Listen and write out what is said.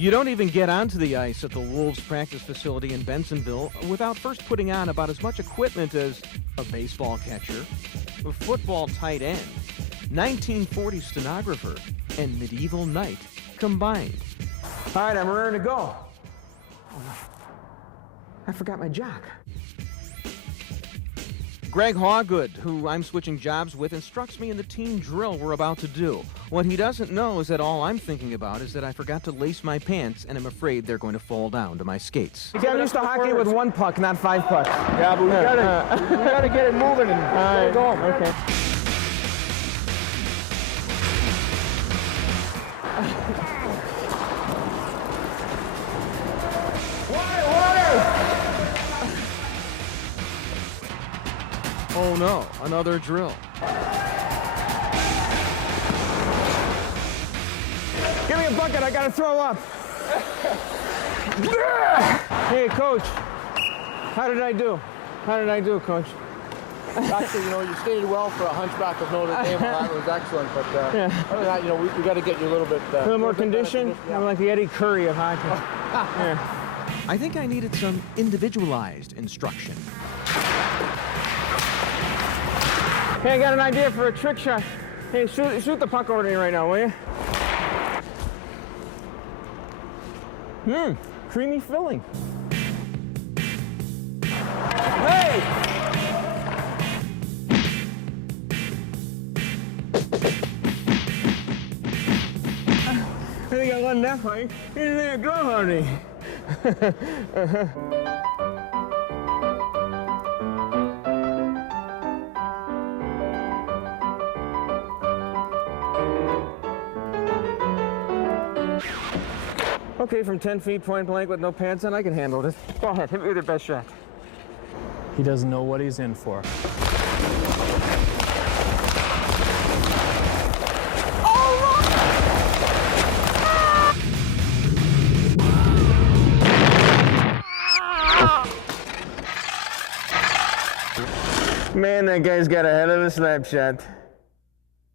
You don't even get onto the ice at the Wolves practice facility in Bensonville without first putting on about as much equipment as a baseball catcher, a football tight end, 1940s stenographer, and medieval knight combined. All right, I'm ready to go. I forgot my jock. Greg Hawgood, who I'm switching jobs with, instructs me in the team drill we're about to do. What he doesn't know is that all I'm thinking about is that I forgot to lace my pants and I'm afraid they're going to fall down to my skates. See, I'm used to hockey with 1 puck, not 5 pucks. Yeah, but we gotta get it moving and go. Okay. Oh no, another drill. Give me a bucket, I gotta throw up. Hey, Coach. How did I do? How did I do, Coach? Actually, you stated well for a hunchback of Notre Dame. That was excellent. But other than that, we got to get you a little bit... a little more condition? Yeah. I'm like the Eddie Curry of hockey. Yeah. I think I needed some individualized instruction. Hey, I got an idea for a trick shot. Hey, shoot the puck over to me right now, will you? Creamy filling. Hey! I think I won that fight. He's there, go, honey. Okay, from 10 feet point blank with no pants on, I can handle this. Go ahead, hit me with your best shot. He doesn't know what he's in for. Man, that guy's got a hell of a slap shot.